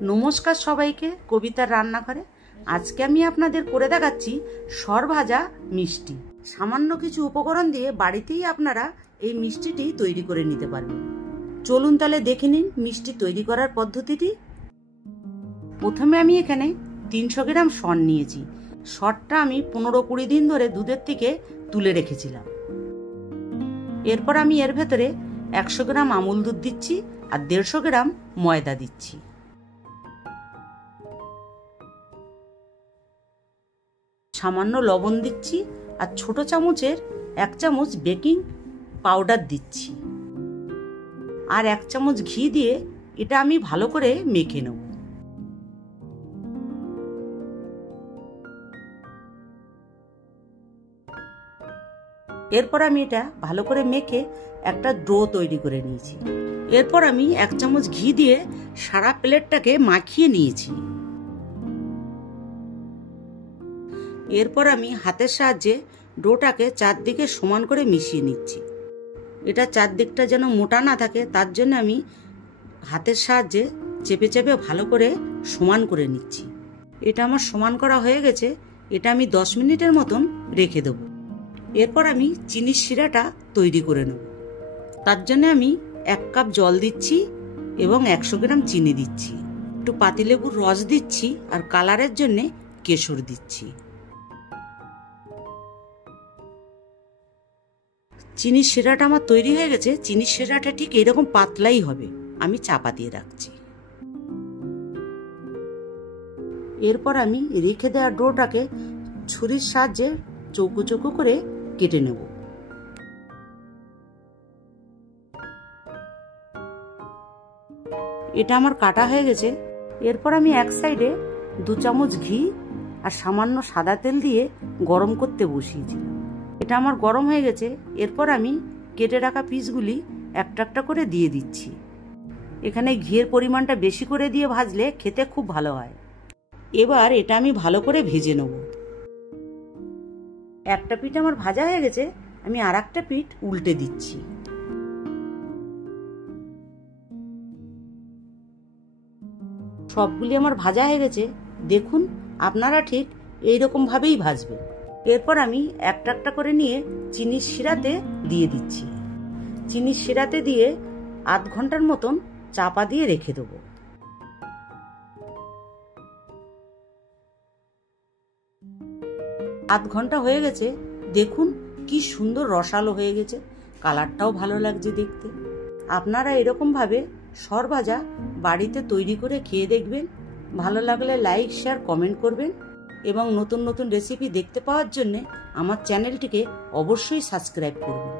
নমস্কার সবাইকে, কবিতার রান্নাঘরে। আজকে আমি আপনাদের করে দেখাচ্ছি সরভাজা মিষ্টি। সামান্য কিছু উপকরণ দিয়ে বাড়িতেই আপনারা এই মিষ্টিটি তৈরি করে নিতে পারবেন। চলুন তাহলে দেখে নিন মিষ্টি তৈরি করার পদ্ধতিটি। প্রথমে আমি এখানে 300 গ্রাম সর নিয়েছি। সরটা আমি 15-20 দিন ধরে দুধের থেকে তুলে রেখেছিলাম। এরপর আমি এর ভেতরে 100 গ্রাম আমুল দুধ দিচ্ছি আর 150 গ্রাম ময়দা দিচ্ছি। সামান্য লবণ দিচ্ছি আর ছোট চামচের 1 চামচ বেকিং পাউডার দিচ্ছি আর 1 চামচ ঘি দিয়ে এটা আমি ভালো করে মেখে নেব। এরপর আমি এটা ভালো করে মেখে একটা ডো তৈরি করে নিয়েছি। এরপর আমি 1 চামচ ঘি দিয়ে সারা প্লেটটাকে মাখিয়ে নিয়েছি। এরপর আমি হাতের সাহায্যে ডোটাকে চারদিকে সমান করে মিশিয়ে নিচ্ছি। এটা চারদিকটা যেন মোটা না থাকে তার জন্য আমি হাতের সাহায্যে চেপে চেপে ভালো করে সমান করে নিচ্ছি। এটা আমার সমান করা হয়ে গেছে। এটা আমি 10 মিনিটের মতন রেখে দেব। এরপর আমি চিনির শিরাটা তৈরি করে নেব। তার জন্য আমি 1 কাপ জল দিচ্ছি এবং 100 গ্রাম চিনি দিচ্ছি। একটু পাতিলেবুর রস দিচ্ছি আর কালারের জন্য কেশর দিচ্ছি। চিনির শিরাটা আমার তৈরি হয়ে গেছে। চিনির শিরাটা ঠিক এরকম পাতলাই হবে। আমি চাপা দিয়ে রাখছি। এরপর আমি রেখে দেওয়া ডোটাকে ছুরির সাহায্যে চৌকো চৌকো করে কেটে নেব। এটা আমার কাটা হয়ে গেছে। এরপর আমি এক সাইডে 2 চামচ ঘি আর সামান্য সাদা তেল দিয়ে গরম করতে বসিয়েছিলাম। এটা আমার গরম হয়ে গেছে। এরপর আমি কেটে রাখা পিসগুলি একটা একটা করে দিয়ে দিচ্ছি। এখানে ঘিয়ের পরিমাণটা বেশি করে দিয়ে ভাজলে খেতে খুব ভালো হয়। এবার এটা আমি ভালো করে ভেজে নেব। একটা পিঠ আমার ভাজা হয়ে গেছে। আমি আর একটা পিঠ উল্টে দিচ্ছি। সবগুলি আমার ভাজা হয়ে গেছে। দেখুন, আপনারা ঠিক এইরকম ভাবেই ভাজবেন। এরপর আমি একটা একটা করে নিয়ে চিনির শিরাতে দিয়ে দিচ্ছি। চিনির শিরাতে দিয়ে আধ ঘন্টার মতন চাপা দিয়ে রেখে দেব। আধ ঘন্টা হয়ে গেছে। দেখুন কি সুন্দর রসালো হয়ে গেছে। কালারটাও ভালো লাগছে দেখতে। আপনারা এরকম ভাবে সরভাজা বাড়িতে তৈরি করে খেয়ে দেখবেন। ভালো লাগলে লাইক, শেয়ার, কমেন্ট করবেন এবং নতুন নতুন রেসিপি দেখতে পাওয়ার জন্য আমার চ্যানেলটিকে অবশ্যই সাবস্ক্রাইব করবেন।